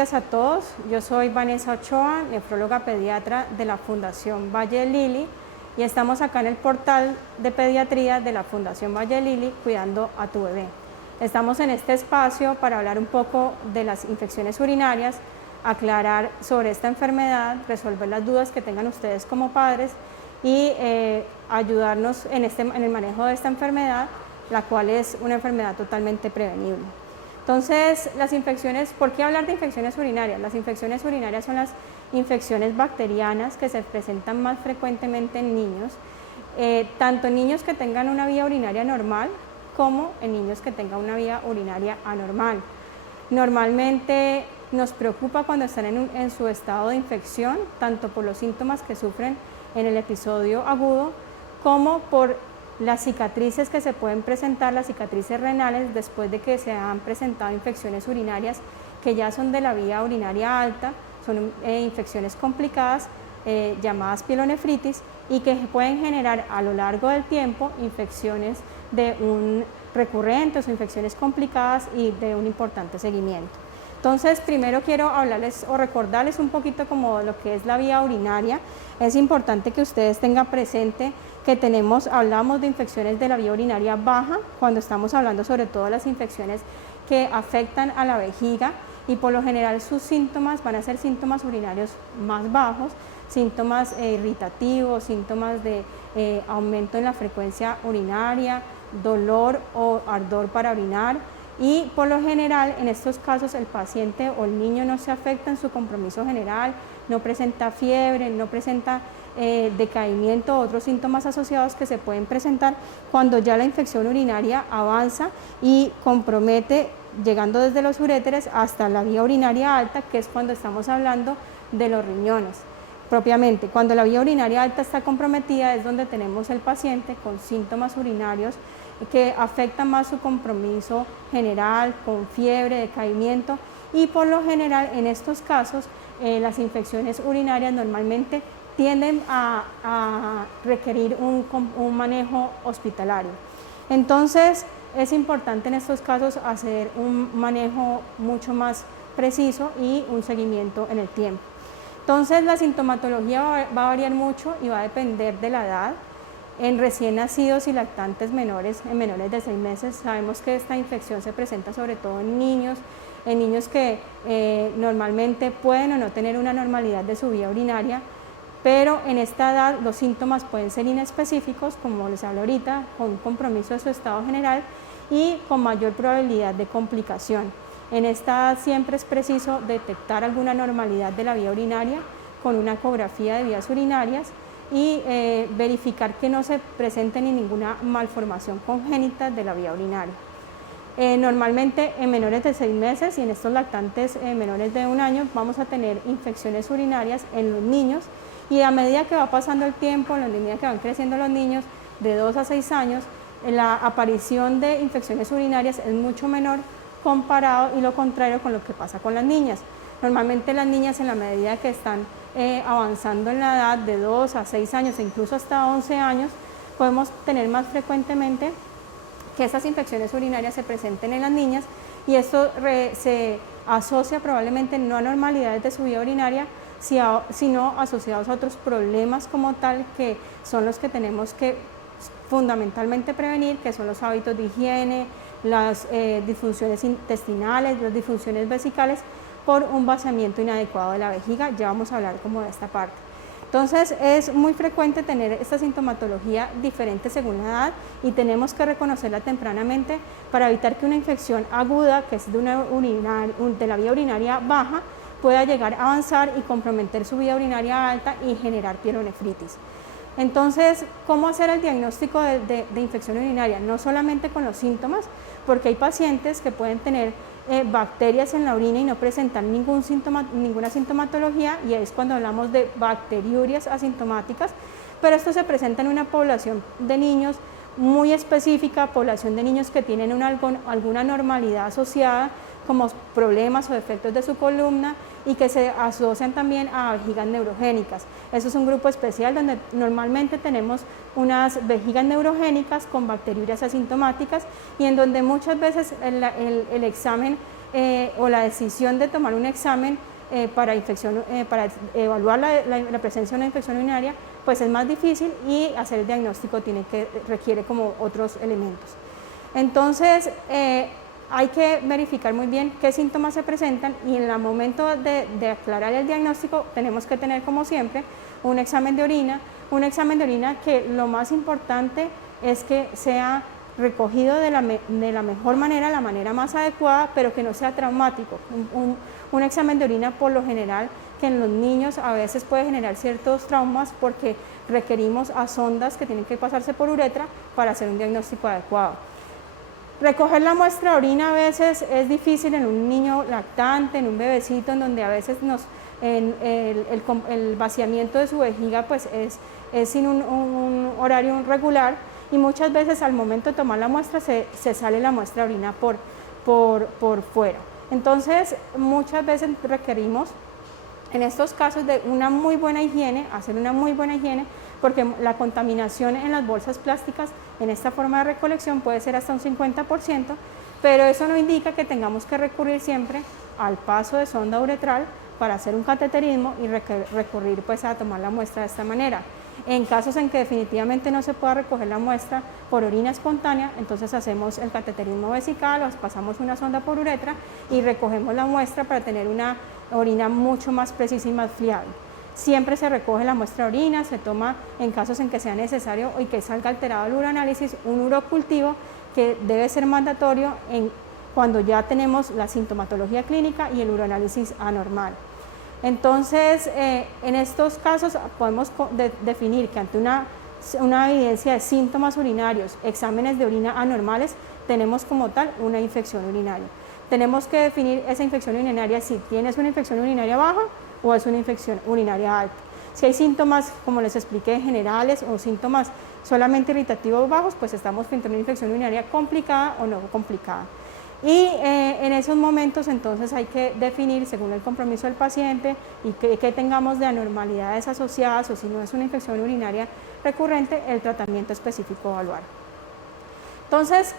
días a todos. Yo soy Vanessa Ochoa, nefróloga pediatra de la Fundación Valle del Lili, y estamos acá en el portal de pediatría de la Fundación Valle del Lili, cuidando a tu bebé. Estamos en este espacio para hablar un poco de las infecciones urinarias, aclarar sobre esta enfermedad, resolver las dudas que tengan ustedes como padres y ayudarnos en el manejo de esta enfermedad, la cual es una enfermedad totalmente prevenible. Entonces, las infecciones, ¿por qué hablar de infecciones urinarias? Las infecciones urinarias son las infecciones bacterianas que se presentan más frecuentemente en niños, tanto en niños que tengan una vía urinaria normal como en niños que tengan una vía urinaria anormal. Normalmente nos preocupa cuando están en su estado de infección, tanto por los síntomas que sufren en el episodio agudo, como por las cicatrices que se pueden presentar, las cicatrices renales, después de que se han presentado infecciones urinarias que ya son de la vía urinaria alta, son infecciones complicadas llamadas pielonefritis y que pueden generar a lo largo del tiempo infecciones de un recurrentes o infecciones complicadas y de un importante seguimiento. Entonces, primero quiero hablarles o recordarles un poquito como lo que es la vía urinaria. Es importante que ustedes tengan presente que hablamos de infecciones de la vía urinaria baja cuando estamos hablando sobre todo de las infecciones que afectan a la vejiga, y por lo general sus síntomas van a ser síntomas urinarios más bajos, síntomas irritativos, síntomas de aumento en la frecuencia urinaria, dolor o ardor para orinar, y por lo general en estos casos el paciente o el niño no se afecta en su compromiso general, no presenta fiebre, no presenta decaimiento o otros síntomas asociados que se pueden presentar cuando ya la infección urinaria avanza y compromete, llegando desde los uréteres hasta la vía urinaria alta, que es cuando estamos hablando de los riñones. Propiamente, cuando la vía urinaria alta está comprometida es donde tenemos el paciente con síntomas urinarios que afectan más su compromiso general, con fiebre, decaimiento, y por lo general en estos casos las infecciones urinarias normalmente tienden a requerir un manejo hospitalario. Entonces es importante en estos casos hacer un manejo mucho más preciso y un seguimiento en el tiempo. Entonces la sintomatología va a variar mucho y va a depender de la edad. En recién nacidos y lactantes menores, en menores de 6 meses, sabemos que esta infección se presenta sobre todo en niños que normalmente pueden o no tener una normalidad de su vía urinaria, pero en esta edad los síntomas pueden ser inespecíficos, como les hablo ahorita, con un compromiso de su estado general y con mayor probabilidad de complicación. En esta edad siempre es preciso detectar alguna anormalidad de la vía urinaria con una ecografía de vías urinarias y verificar que no se presente ni ninguna malformación congénita de la vía urinaria. Normalmente en menores de 6 meses y en estos lactantes menores de 1 año vamos a tener infecciones urinarias en los niños, y a medida que va pasando el tiempo, a medida que van creciendo los niños de 2 a 6 años, la aparición de infecciones urinarias es mucho menor comparado y lo contrario con lo que pasa con las niñas. Normalmente las niñas, en la medida que están avanzando en la edad de 2 a 6 años e incluso hasta 11 años, podemos tener más frecuentemente que estas infecciones urinarias se presenten en las niñas, y esto se asocia probablemente no a anormalidades de su vía urinaria, sino asociados a otros problemas como tal, que son los que tenemos que fundamentalmente prevenir, que son los hábitos de higiene, las disfunciones intestinales, las disfunciones vesicales por un vaciamiento inadecuado de la vejiga. Ya vamos a hablar como de esta parte. Entonces es muy frecuente tener esta sintomatología diferente según la edad, y tenemos que reconocerla tempranamente para evitar que una infección aguda, que es de la vía urinaria baja, pueda llegar a avanzar y comprometer su vía urinaria alta y generar pielonefritis. Entonces, ¿cómo hacer el diagnóstico de infección urinaria? No solamente con los síntomas, porque hay pacientes que pueden tener bacterias en la orina y no presentar ninguna sintomatología, y es cuando hablamos de bacteriurias asintomáticas, pero esto se presenta en una población de niños muy específica, población de niños que tienen alguna anormalidad asociada, como problemas o defectos de su columna, y que se asocian también a vejigas neurogénicas. Eso es un grupo especial donde normalmente tenemos unas vejigas neurogénicas con bacteriurias asintomáticas, y en donde muchas veces el examen o la decisión de tomar un examen para evaluar la presencia de una infección urinaria, pues es más difícil, y hacer el diagnóstico requiere como otros elementos. Entonces, hay que verificar muy bien qué síntomas se presentan, y en el momento de aclarar el diagnóstico tenemos que tener, como siempre, un examen de orina que lo más importante es que sea recogido de la mejor manera, la manera más adecuada, pero que no sea traumático. Un examen de orina, por lo general, que en los niños a veces puede generar ciertos traumas, porque requerimos a sondas que tienen que pasarse por uretra para hacer un diagnóstico adecuado. Recoger la muestra de orina a veces es difícil en un niño lactante, en un bebecito, en donde a veces el vaciamiento de su vejiga pues es sin un horario regular, y muchas veces al momento de tomar la muestra se sale la muestra de orina por fuera. Entonces, muchas veces requerimos, en estos casos, de una muy buena higiene, hacer una muy buena higiene, porque la contaminación en las bolsas plásticas en esta forma de recolección puede ser hasta un 50%, pero eso no indica que tengamos que recurrir siempre al paso de sonda uretral para hacer un cateterismo y recurrir pues a tomar la muestra de esta manera. En casos en que definitivamente no se pueda recoger la muestra por orina espontánea, entonces hacemos el cateterismo vesical, o pasamos una sonda por uretra y recogemos la muestra para tener una orina mucho más precisa y más fiable. Siempre se recoge la muestra de orina, se toma en casos en que sea necesario y que salga alterado el uroanálisis, un urocultivo que debe ser mandatorio cuando ya tenemos la sintomatología clínica y el uroanálisis anormal. Entonces, en estos casos podemos definir que ante una evidencia de síntomas urinarios, exámenes de orina anormales, tenemos como tal una infección urinaria. Tenemos que definir esa infección urinaria si tienes una infección urinaria baja o es una infección urinaria alta. Si hay síntomas, como les expliqué, generales, o síntomas solamente irritativos bajos, pues estamos frente a una infección urinaria complicada o no complicada. Y en esos momentos entonces hay que definir, según el compromiso del paciente y que tengamos de anormalidades asociadas, o si no es una infección urinaria recurrente, el tratamiento específico a evaluar. Entonces,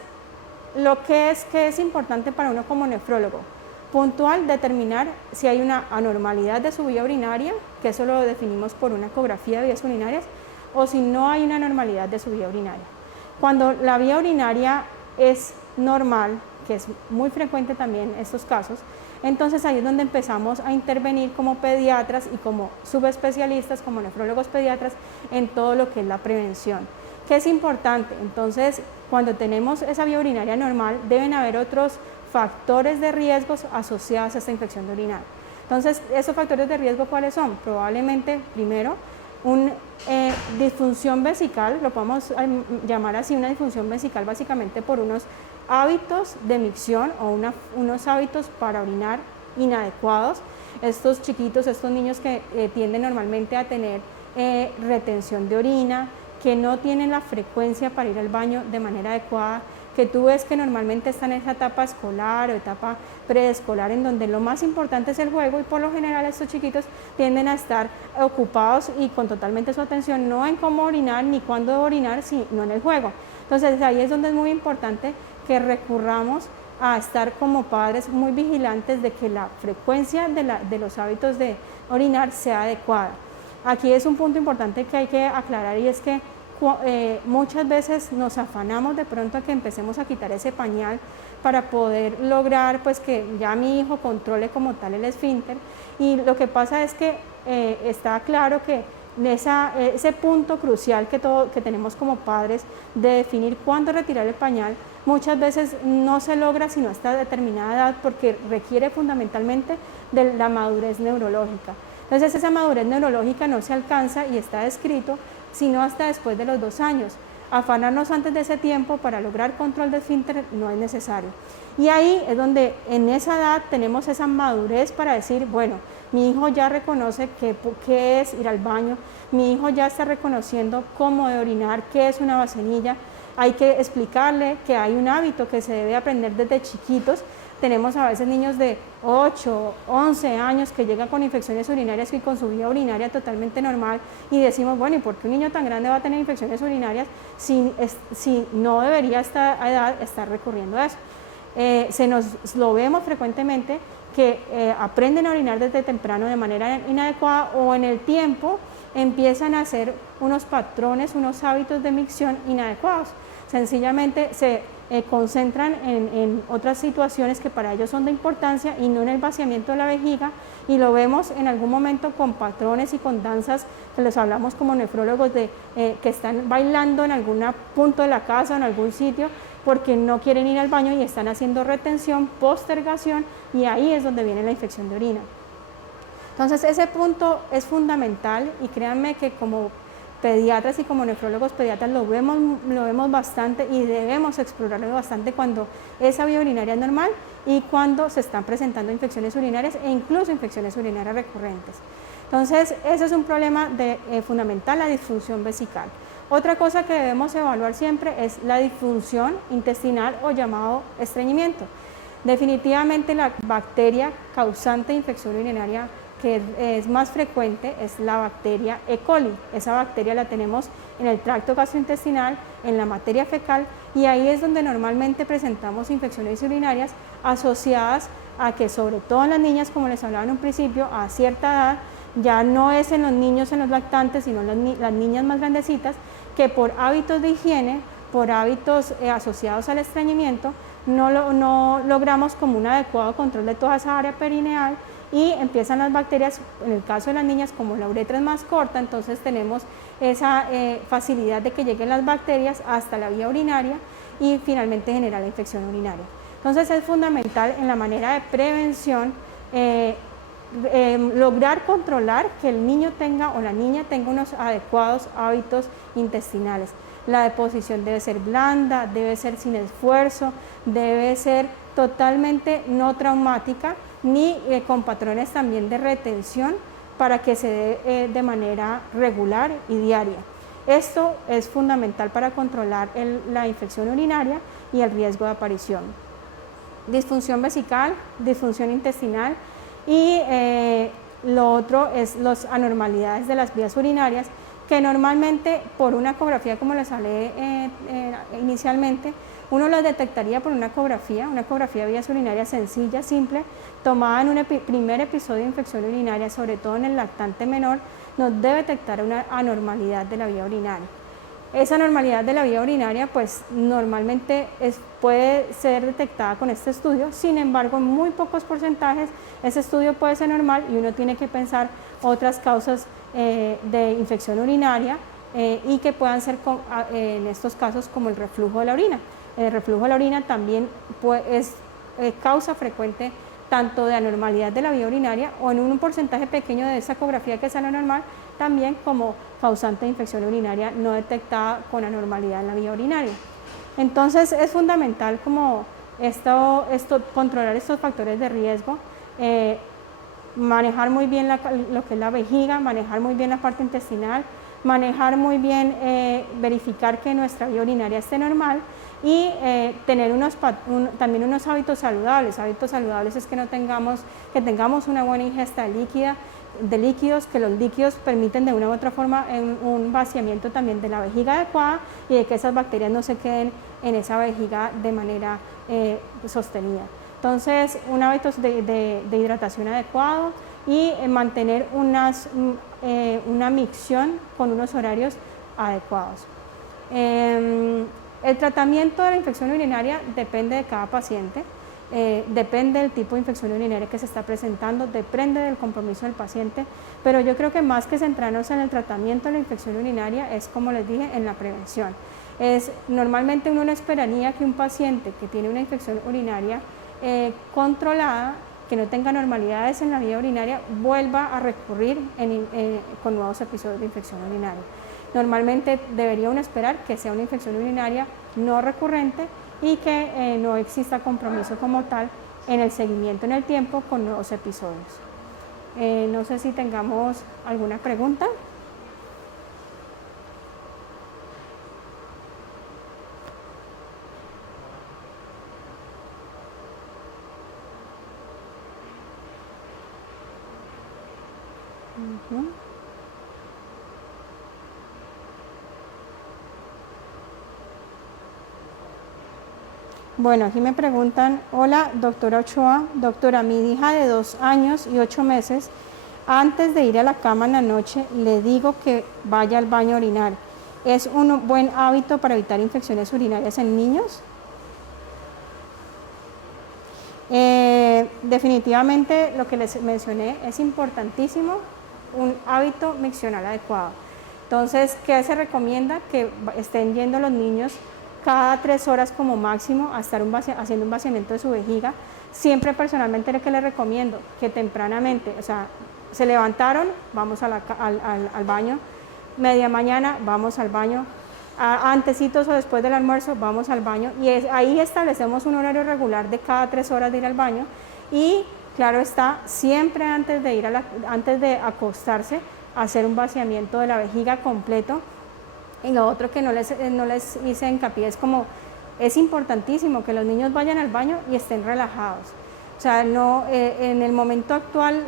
lo que es importante para uno como nefrólogo, puntual, determinar si hay una anormalidad de su vía urinaria, que eso lo definimos por una ecografía de vías urinarias, o si no hay una anormalidad de su vía urinaria. Cuando la vía urinaria es normal, que es muy frecuente también estos casos, entonces ahí es donde empezamos a intervenir como pediatras y como subespecialistas, como nefrólogos pediatras, en todo lo que es la prevención. ¿Qué es importante? Entonces, cuando tenemos esa vía urinaria normal, deben haber otros factores de riesgos asociados a esta infección de orina. Entonces, ¿esos factores de riesgo cuáles son? Probablemente, primero, una disfunción vesical, lo podemos llamar así, una disfunción vesical básicamente por unos hábitos de micción o unos hábitos para orinar inadecuados. Estos chiquitos, estos niños que tienden normalmente a tener retención de orina, que no tienen la frecuencia para ir al baño de manera adecuada, que tú ves que normalmente están en esa etapa escolar o etapa preescolar, en donde lo más importante es el juego, y por lo general estos chiquitos tienden a estar ocupados y con totalmente su atención no en cómo orinar ni cuándo orinar, sino en el juego. Entonces ahí es donde es muy importante que recurramos a estar como padres muy vigilantes de que la frecuencia de los hábitos de orinar sea adecuada. Aquí es un punto importante que hay que aclarar, y es que muchas veces nos afanamos de pronto a que empecemos a quitar ese pañal para poder lograr pues que ya mi hijo controle como tal el esfínter, y lo que pasa es que está claro que ese punto crucial que tenemos como padres de definir cuándo retirar el pañal muchas veces no se logra sino hasta determinada edad, porque requiere fundamentalmente de la madurez neurológica. Entonces esa madurez neurológica no se alcanza y está descrito sino hasta después de los 2 años. Afanarnos antes de ese tiempo para lograr control de esfínter no es necesario. Y ahí es donde en esa edad tenemos esa madurez para decir, bueno, mi hijo ya reconoce qué es ir al baño, mi hijo ya está reconociendo cómo de orinar, qué es una vasenilla. Hay que explicarle que hay un hábito que se debe aprender desde chiquitos. Tenemos a veces niños de 8, 11 años que llegan con infecciones urinarias y con su vía urinaria totalmente normal, y decimos, bueno, ¿y por qué un niño tan grande va a tener infecciones urinarias si no debería a esta edad estar recurriendo a eso? lo vemos frecuentemente que aprenden a orinar desde temprano de manera inadecuada o en el tiempo empiezan a hacer unos patrones, unos hábitos de micción inadecuados. Sencillamente se concentran en otras situaciones que para ellos son de importancia y no en el vaciamiento de la vejiga, y lo vemos en algún momento con patrones y con danzas que les hablamos como nefrólogos de que están bailando en algún punto de la casa, en algún sitio, porque no quieren ir al baño y están haciendo retención, postergación, y ahí es donde viene la infección de orina. Entonces ese punto es fundamental y créanme que como pediatras y como nefrólogos pediatras lo vemos bastante y debemos explorarlo bastante cuando esa vía urinaria es normal y cuando se están presentando infecciones urinarias e incluso infecciones urinarias recurrentes. Entonces ese es un problema fundamental, la disfunción vesical. Otra cosa que debemos evaluar siempre es la disfunción intestinal o llamado estreñimiento. Definitivamente la bacteria causante de infección urinaria que es más frecuente es la bacteria E. coli. Esa bacteria la tenemos en el tracto gastrointestinal, en la materia fecal, y ahí es donde normalmente presentamos infecciones urinarias asociadas a que, sobre todo en las niñas, como les hablaba en un principio, a cierta edad, ya no es en los niños, en los lactantes, sino en las niñas más grandecitas, que por hábitos de higiene, por hábitos asociados al estreñimiento, no logramos como un adecuado control de toda esa área perineal y empiezan las bacterias, en el caso de las niñas, como la uretra es más corta, entonces tenemos esa facilidad de que lleguen las bacterias hasta la vía urinaria y finalmente genera la infección urinaria. Entonces es fundamental en la manera de prevención lograr controlar que el niño tenga o la niña tenga unos adecuados hábitos intestinales. La deposición debe ser blanda, debe ser sin esfuerzo, debe ser totalmente no traumática, ni con patrones también de retención para que se dé de manera regular y diaria. Esto es fundamental para controlar la infección urinaria y el riesgo de aparición. Disfunción vesical, disfunción intestinal y lo otro es las anormalidades de las vías urinarias, que normalmente por una ecografía, como les hablé inicialmente, uno las detectaría por una ecografía de vías urinarias sencilla, simple, tomada en un primer episodio de infección urinaria, sobre todo en el lactante menor, nos debe detectar una anormalidad de la vía urinaria. Esa anormalidad de la vía urinaria, pues normalmente puede ser detectada con este estudio, sin embargo, en muy pocos porcentajes ese estudio puede ser normal y uno tiene que pensar otras causas de infección urinaria y que puedan ser en estos casos como el reflujo de la orina. El reflujo de la orina también es causa frecuente tanto de anormalidad de la vía urinaria o en un porcentaje pequeño de esa ecografía que sea anormal, también como causante de infección urinaria no detectada con anormalidad en la vía urinaria. Entonces es fundamental como controlar estos factores de riesgo, manejar muy bien lo que es la vejiga, manejar muy bien la parte intestinal, manejar muy bien, verificar que nuestra vía urinaria esté normal y tener también unos hábitos saludables. Hábitos saludables es que tengamos una buena ingesta de líquidos, que los líquidos permiten de una u otra forma un vaciamiento también de la vejiga adecuada y de que esas bacterias no se queden en esa vejiga de manera sostenida. Entonces, un hábito de hidratación adecuado y mantener una micción con unos horarios adecuados. El tratamiento de la infección urinaria depende de cada paciente, depende del tipo de infección urinaria que se está presentando, depende del compromiso del paciente, pero yo creo que más que centrarnos en el tratamiento de la infección urinaria es, como les dije, en la prevención. Normalmente uno no esperaría que un paciente que tiene una infección urinaria controlada, que no tenga normalidades en la vía urinaria, vuelva a recurrir con nuevos episodios de infección urinaria. Normalmente debería uno esperar que sea una infección urinaria no recurrente y que no exista compromiso como tal en el seguimiento en el tiempo con nuevos episodios. No sé si tengamos alguna pregunta. Bueno, aquí me preguntan, hola, doctora Ochoa, doctora, mi hija de 2 años y 8 meses, antes de ir a la cama en la noche, le digo que vaya al baño a orinar. ¿Es un buen hábito para evitar infecciones urinarias en niños? Definitivamente lo que les mencioné es importantísimo, un hábito miccional adecuado. Entonces, ¿qué se recomienda? Que estén yendo los niños cada 3 horas como máximo a estar haciendo un vaciamiento de su vejiga. Siempre personalmente lo que les recomiendo, que tempranamente, o sea, se levantaron, vamos al baño, media mañana, vamos al baño, antecitos o después del almuerzo, vamos al baño, y ahí establecemos un horario regular de cada 3 horas de ir al baño, y claro está, siempre antes de acostarse, hacer un vaciamiento de la vejiga completo. Y lo otro que no les hice hincapié es como, es importantísimo que los niños vayan al baño y estén relajados. O sea, no, en el momento actual,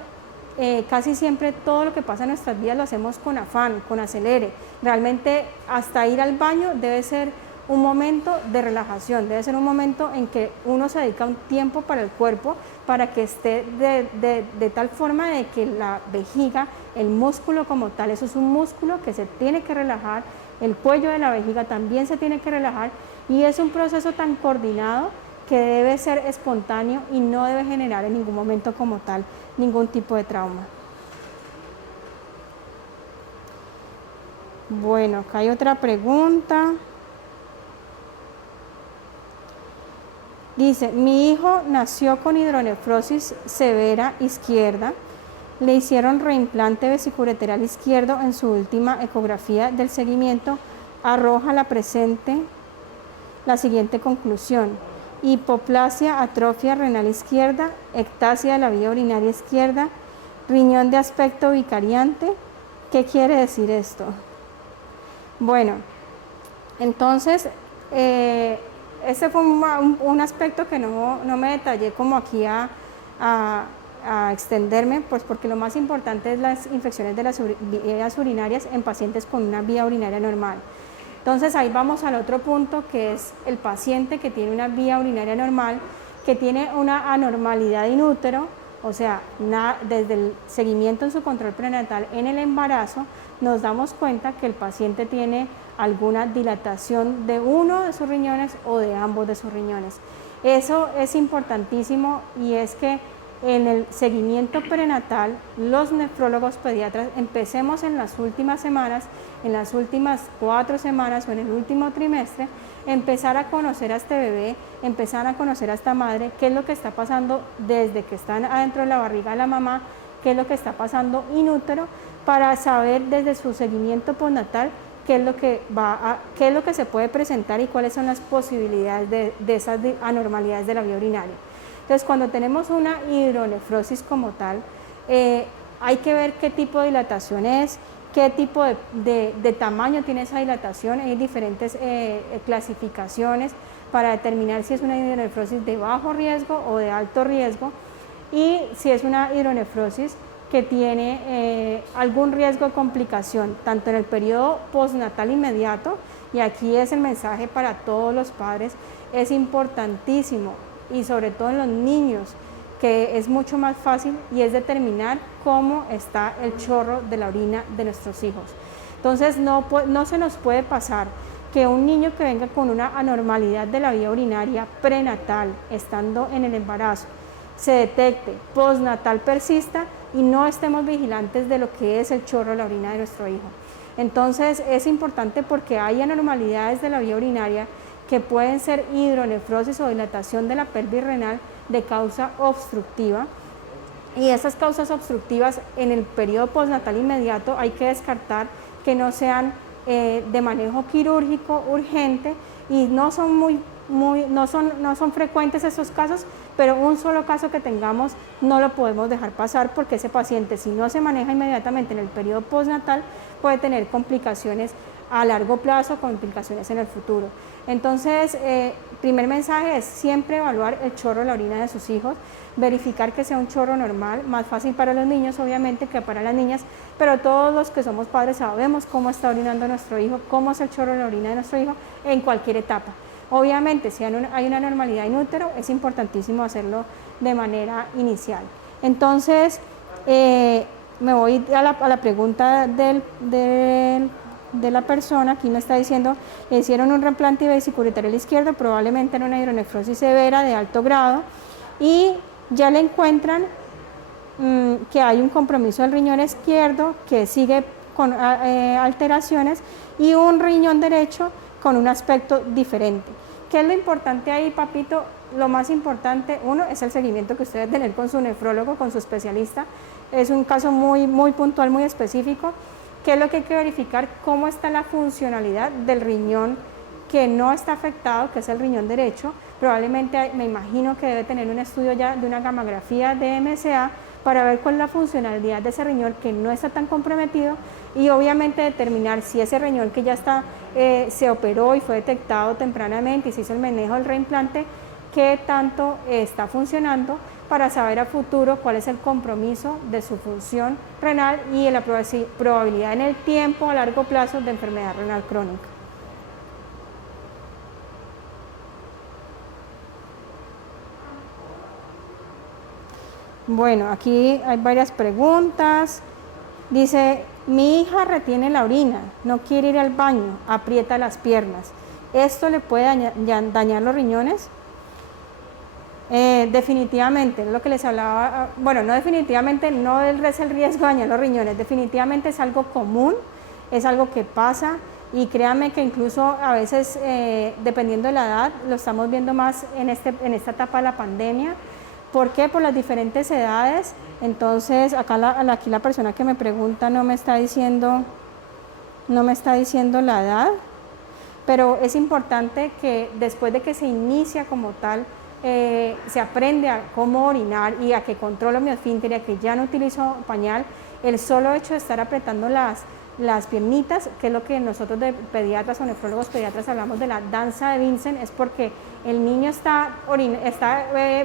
casi siempre todo lo que pasa en nuestras vidas lo hacemos con afán, con acelere. Realmente hasta ir al baño debe ser un momento de relajación, debe ser un momento en que uno se dedica un tiempo para el cuerpo, para que esté de tal forma de que la vejiga, el músculo como tal, eso es un músculo que se tiene que relajar, el cuello de la vejiga también se tiene que relajar, y es un proceso tan coordinado que debe ser espontáneo y no debe generar en ningún momento como tal ningún tipo de trauma. Bueno, acá hay otra pregunta. Dice, mi hijo nació con hidronefrosis severa izquierda, le hicieron reimplante vesiculolateral izquierdo en su última ecografía del seguimiento, arroja la siguiente conclusión: hipoplasia, atrofia renal izquierda, ectasia de la vía urinaria izquierda, riñón de aspecto vicariante. ¿Qué quiere decir esto? Bueno, entonces, este fue un aspecto que no me detallé como aquí a extenderme, pues porque lo más importante es las infecciones de las vías urinarias en pacientes con una vía urinaria normal. Entonces ahí vamos al otro punto, que es el paciente que tiene una vía urinaria normal, que tiene una anormalidad in útero, o sea, desde el seguimiento en su control prenatal en el embarazo, nos damos cuenta que el paciente tiene alguna dilatación de uno de sus riñones o de ambos de sus riñones. Eso es importantísimo, y es que en el seguimiento prenatal, los nefrólogos pediatras empecemos en las últimas semanas, en las últimas 4 semanas o en el último trimestre, empezar a conocer a este bebé, empezar a conocer a esta madre, qué es lo que está pasando desde que están adentro de la barriga de la mamá, qué es lo que está pasando in útero, para saber desde su seguimiento postnatal qué es lo que se puede presentar y cuáles son las posibilidades de esas anormalidades de la vía urinaria. Entonces, cuando tenemos una hidronefrosis como tal, hay que ver qué tipo de dilatación es, qué tipo de tamaño tiene esa dilatación. Hay diferentes clasificaciones para determinar si es una hidronefrosis de bajo riesgo o de alto riesgo, y si es una hidronefrosis que tiene algún riesgo de complicación, tanto en el periodo postnatal inmediato, y aquí es el mensaje para todos los padres, es importantísimo, y sobre todo en los niños, que es mucho más fácil, y es determinar cómo está el chorro de la orina de nuestros hijos. Entonces no se nos puede pasar que un niño que venga con una anormalidad de la vía urinaria prenatal, estando en el embarazo, se detecte, postnatal persista, y no estemos vigilantes de lo que es el chorro de la orina de nuestro hijo. Entonces es importante, porque hay anormalidades de la vía urinaria que pueden ser hidronefrosis o dilatación de la pelvis renal de causa obstructiva, y esas causas obstructivas en el periodo postnatal inmediato hay que descartar que no sean de manejo quirúrgico urgente, y no son frecuentes esos casos, pero un solo caso que tengamos no lo podemos dejar pasar, porque ese paciente, si no se maneja inmediatamente en el periodo postnatal, puede tener complicaciones a largo plazo, complicaciones en el futuro. Entonces, primer mensaje es siempre evaluar el chorro de la orina de sus hijos, verificar que sea un chorro normal, más fácil para los niños obviamente que para las niñas, pero todos los que somos padres sabemos cómo está orinando nuestro hijo, cómo es el chorro de la orina de nuestro hijo en cualquier etapa. Obviamente, si hay una normalidad in útero, es importantísimo hacerlo de manera inicial. Entonces, me voy a la pregunta de la persona. Aquí me está diciendo, le hicieron un reimplante vesicoureteral izquierdo, probablemente en una hidronefrosis severa de alto grado, y ya le encuentran que hay un compromiso del riñón izquierdo que sigue con alteraciones y un riñón derecho con un aspecto diferente. ¿Qué es lo importante ahí, papito? Lo más importante, uno, es el seguimiento que usted debe tener con su nefrólogo, con su especialista. Es un caso muy, muy puntual, muy específico. ¿Qué es lo que hay que verificar? Cómo está la funcionalidad del riñón que no está afectado, que es el riñón derecho. Probablemente, me imagino que debe tener un estudio ya de una gamografía de MSA para ver cuál es la funcionalidad de ese riñón que no está tan comprometido, y obviamente determinar si ese riñón que ya está, se operó y fue detectado tempranamente y se hizo el manejo del reimplante, qué tanto está funcionando, para saber a futuro cuál es el compromiso de su función renal y la probabilidad en el tiempo a largo plazo de enfermedad renal crónica. Bueno, aquí hay varias preguntas. Dice, mi hija retiene la orina, no quiere ir al baño, aprieta las piernas. ¿Esto le puede dañar los riñones? Definitivamente, lo que les hablaba, bueno, no definitivamente, no es el riesgo de dañar los riñones, definitivamente es algo común, es algo que pasa, y créanme que incluso a veces, dependiendo de la edad, lo estamos viendo más en esta etapa de la pandemia. ¿Por qué? Por las diferentes edades. Entonces, aquí la persona que me pregunta no me está diciendo la edad, pero es importante que después de que se inicia como tal, se aprende a cómo orinar y a que controlo mi esfínter y a que ya no utilizo pañal. El solo hecho de estar apretando las piernitas, que es lo que nosotros de pediatras o nefrólogos pediatras hablamos de la danza de Vincent, es porque el niño está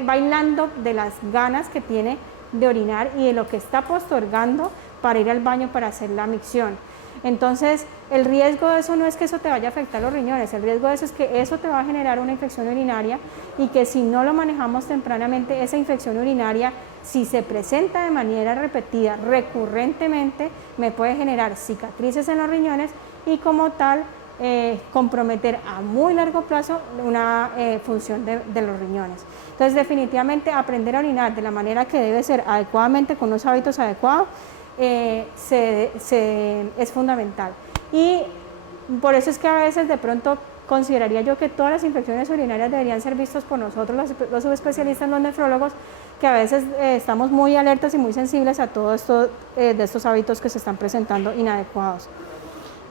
bailando de las ganas que tiene de orinar y de lo que está postergando para ir al baño para hacer la micción. Entonces, el riesgo de eso no es que eso te vaya a afectar los riñones, el riesgo de eso es que eso te va a generar una infección urinaria, y que si no lo manejamos tempranamente, esa infección urinaria, si se presenta de manera repetida, recurrentemente, me puede generar cicatrices en los riñones y como tal comprometer a muy largo plazo una función de los riñones. Entonces, definitivamente aprender a orinar de la manera que debe ser, adecuadamente, con unos hábitos adecuados, es fundamental. Y por eso es que a veces de pronto consideraría yo que todas las infecciones urinarias deberían ser vistas por nosotros los subespecialistas, los nefrólogos, que a veces estamos muy alertas y muy sensibles a todo esto, de estos hábitos que se están presentando inadecuados.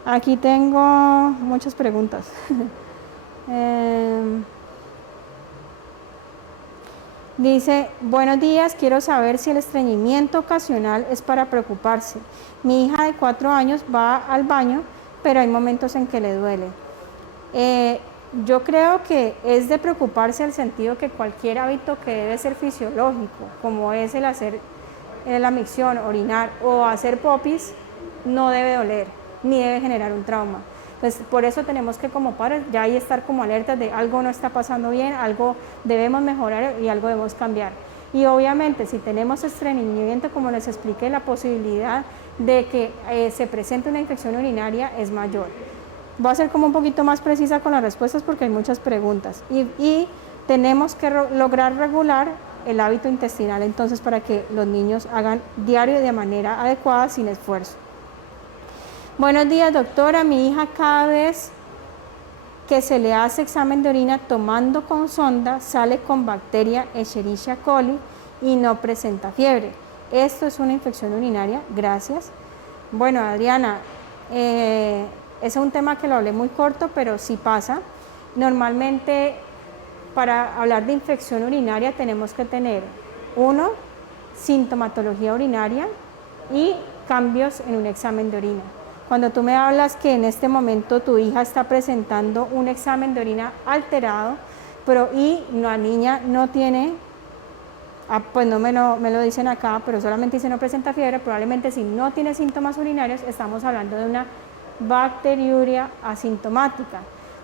Aquí tengo muchas preguntas. Dice, buenos días, quiero saber si el estreñimiento ocasional es para preocuparse. Mi hija de 4 años va al baño, pero hay momentos en que le duele. Yo creo que es de preocuparse en el sentido que cualquier hábito que debe ser fisiológico, como es el hacer la micción, orinar o hacer popis, no debe doler, ni debe generar un trauma. Entonces, por eso tenemos que como padres ya ahí estar como alertas de algo no está pasando bien, algo debemos mejorar y algo debemos cambiar. Y obviamente si tenemos estreñimiento, como les expliqué, la posibilidad de que se presente una infección urinaria es mayor. Voy a ser como un poquito más precisa con las respuestas porque hay muchas preguntas. Y tenemos que lograr regular el hábito intestinal, entonces, para que los niños hagan diario de manera adecuada, sin esfuerzo. Buenos días, doctora. Mi hija, cada vez que se le hace examen de orina tomando con sonda, sale con bacteria Escherichia coli y no presenta fiebre. ¿Esto es una infección urinaria? Gracias. Bueno, Adriana, es un tema que lo hablé muy corto, pero sí pasa. Normalmente, para hablar de infección urinaria tenemos que tener, 1, sintomatología urinaria y cambios en un examen de orina. Cuando tú me hablas que en este momento tu hija está presentando un examen de orina alterado, y la niña no tiene, pues no me lo dicen acá, pero solamente dice no presenta fiebre, probablemente si no tiene síntomas urinarios estamos hablando de una bacteriuria asintomática.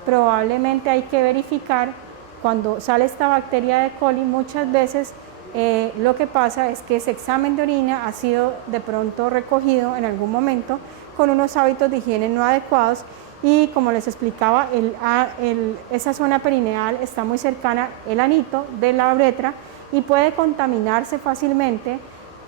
probablemente hay que verificar cuando sale esta bacteria de coli. Muchas veces lo que pasa es que ese examen de orina ha sido de pronto recogido en algún momento con unos hábitos de higiene no adecuados y, como les explicaba, esa zona perineal está muy cercana el anito de la uretra y puede contaminarse fácilmente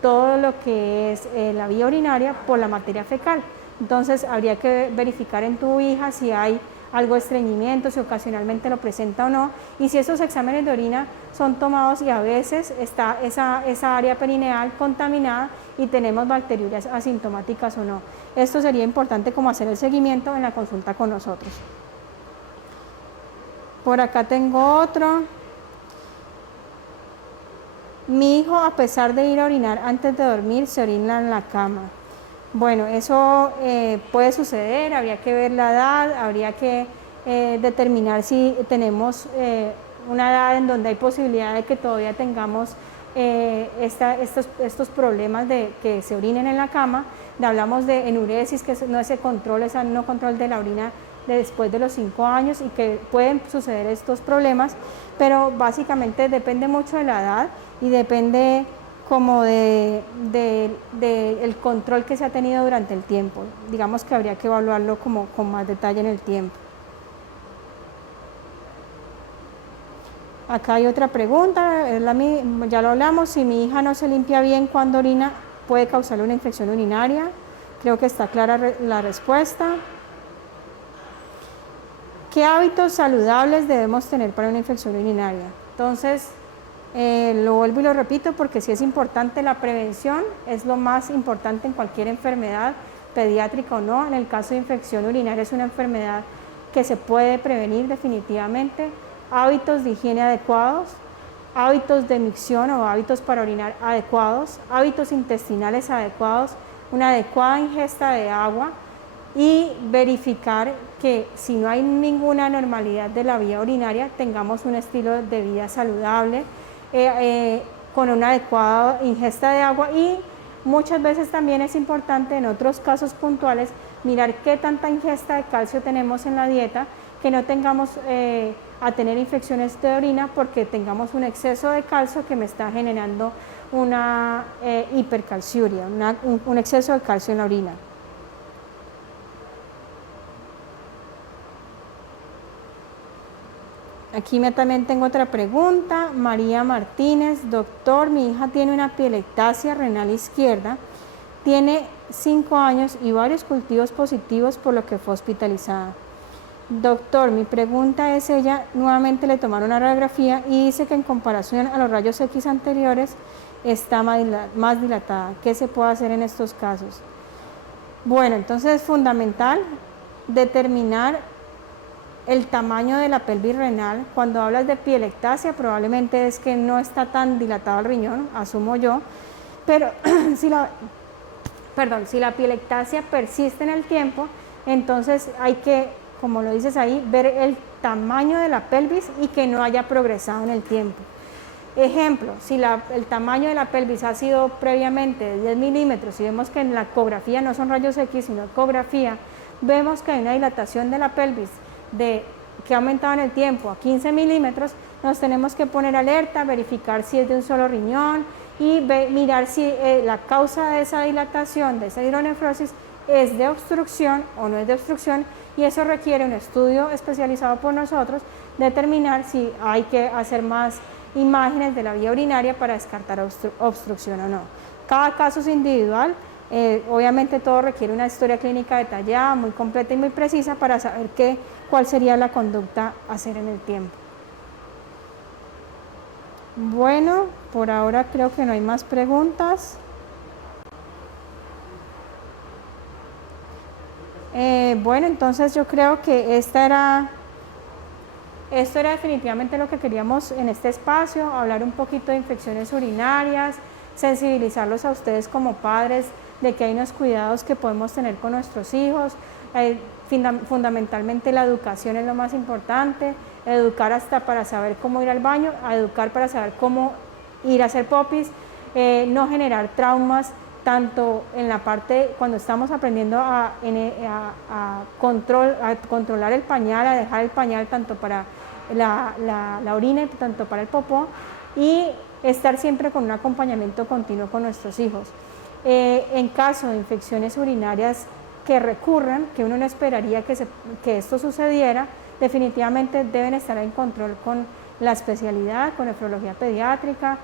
todo lo que es la vía urinaria por la materia fecal. Entonces habría que verificar en tu hija si hay algo de estreñimiento, si ocasionalmente lo presenta o no, y si esos exámenes de orina son tomados y a veces está esa área perineal contaminada y tenemos bacteriurias asintomáticas o no. Esto sería importante como hacer el seguimiento en la consulta con nosotros. Por acá tengo otro. Mi hijo, a pesar de ir a orinar antes de dormir, se orina en la cama. Bueno, eso puede suceder, habría que ver la edad, habría que determinar si tenemos una edad en donde hay posibilidad de que todavía tengamos estos problemas de que se orinen en la cama. Hablamos de enuresis, que no ese control, ese no control de la orina después de los 5 años y que pueden suceder estos problemas, pero básicamente depende mucho de la edad y depende como el control que se ha tenido durante el tiempo. Digamos que habría que evaluarlo como con más detalle en el tiempo. Acá hay otra pregunta, ya lo hablamos, si mi hija no se limpia bien cuando orina, ¿puede causarle una infección urinaria? Creo que está clara la respuesta. ¿Qué hábitos saludables debemos tener para una infección urinaria? Entonces, lo vuelvo y lo repito porque sí es importante, la prevención es lo más importante en cualquier enfermedad, pediátrica o no. En el caso de infección urinaria es una enfermedad que se puede prevenir definitivamente. Hábitos de higiene adecuados, hábitos de micción o hábitos para orinar adecuados, hábitos intestinales adecuados, una adecuada ingesta de agua y verificar que si no hay ninguna anormalidad de la vía urinaria, tengamos un estilo de vida saludable, con una adecuada ingesta de agua, y muchas veces también es importante en otros casos puntuales mirar qué tanta ingesta de calcio tenemos en la dieta, que no tengamos a tener infecciones de orina porque tengamos un exceso de calcio que me está generando una hipercalciuria, un exceso de calcio en la orina. Aquí también tengo otra pregunta. María Martínez: doctor, mi hija tiene una pielectasia renal izquierda, tiene 5 años y varios cultivos positivos, por lo que fue hospitalizada. Doctor, mi pregunta es, ella nuevamente le tomaron una radiografía y dice que en comparación a los rayos X anteriores está más dilatada. ¿Qué se puede hacer en estos casos? Bueno, entonces es fundamental determinar el tamaño de la pelvis renal. Cuando hablas de pielectasia, probablemente es que no está tan dilatado el riñón, asumo yo, pero si la pielectasia persiste en el tiempo, entonces hay que, como lo dices ahí, ver el tamaño de la pelvis y que no haya progresado en el tiempo. Ejemplo, si el tamaño de la pelvis ha sido previamente de 10 milímetros y vemos que en la ecografía, no son rayos X, sino ecografía, vemos que hay una dilatación de la pelvis que ha aumentado en el tiempo a 15 milímetros, nos tenemos que poner alerta, verificar si es de un solo riñón y mirar si la causa de esa dilatación, de esa hidronefrosis, es de obstrucción o no es de obstrucción, y eso requiere un estudio especializado por nosotros, determinar si hay que hacer más imágenes de la vía urinaria para descartar obstrucción o no. Cada caso es individual. Obviamente todo requiere una historia clínica detallada, muy completa y muy precisa para saber cuál sería la conducta a hacer en el tiempo. Bueno, por ahora creo que no hay más preguntas. Bueno, entonces yo creo que esto era definitivamente lo que queríamos en este espacio, hablar un poquito de infecciones urinarias, sensibilizarlos a ustedes como padres de que hay unos cuidados que podemos tener con nuestros hijos. Fundamentalmente la educación es lo más importante, educar hasta para saber cómo ir al baño, educar para saber cómo ir a hacer popis, no generar traumas tanto en la parte cuando estamos aprendiendo a controlar el pañal, a dejar el pañal tanto para la orina y tanto para el popó, y estar siempre con un acompañamiento continuo con nuestros hijos. En caso de infecciones urinarias que recurran, que uno no esperaría que esto sucediera, definitivamente deben estar en control con la especialidad, con nefrología pediátrica,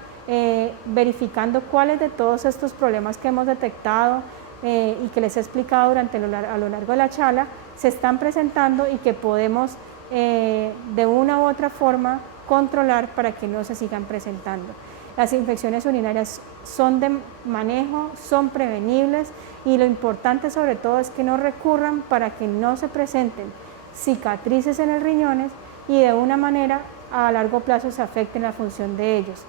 verificando cuáles de todos estos problemas que hemos detectado y que les he explicado a lo largo de la charla se están presentando y que podemos de una u otra forma controlar para que no se sigan presentando. Las infecciones urinarias son de manejo, son prevenibles, y lo importante sobre todo es que no recurran para que no se presenten cicatrices en los riñones y de una manera a largo plazo se afecte la función de ellos.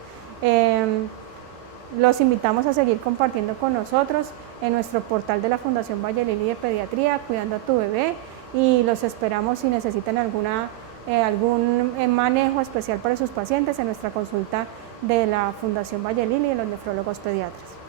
Los invitamos a seguir compartiendo con nosotros en nuestro portal de la Fundación Valle Lili de Pediatría, Cuidando a tu Bebé, y los esperamos si necesitan algún manejo especial para sus pacientes en nuestra consulta de la Fundación Valle Lili y los nefrólogos pediatras.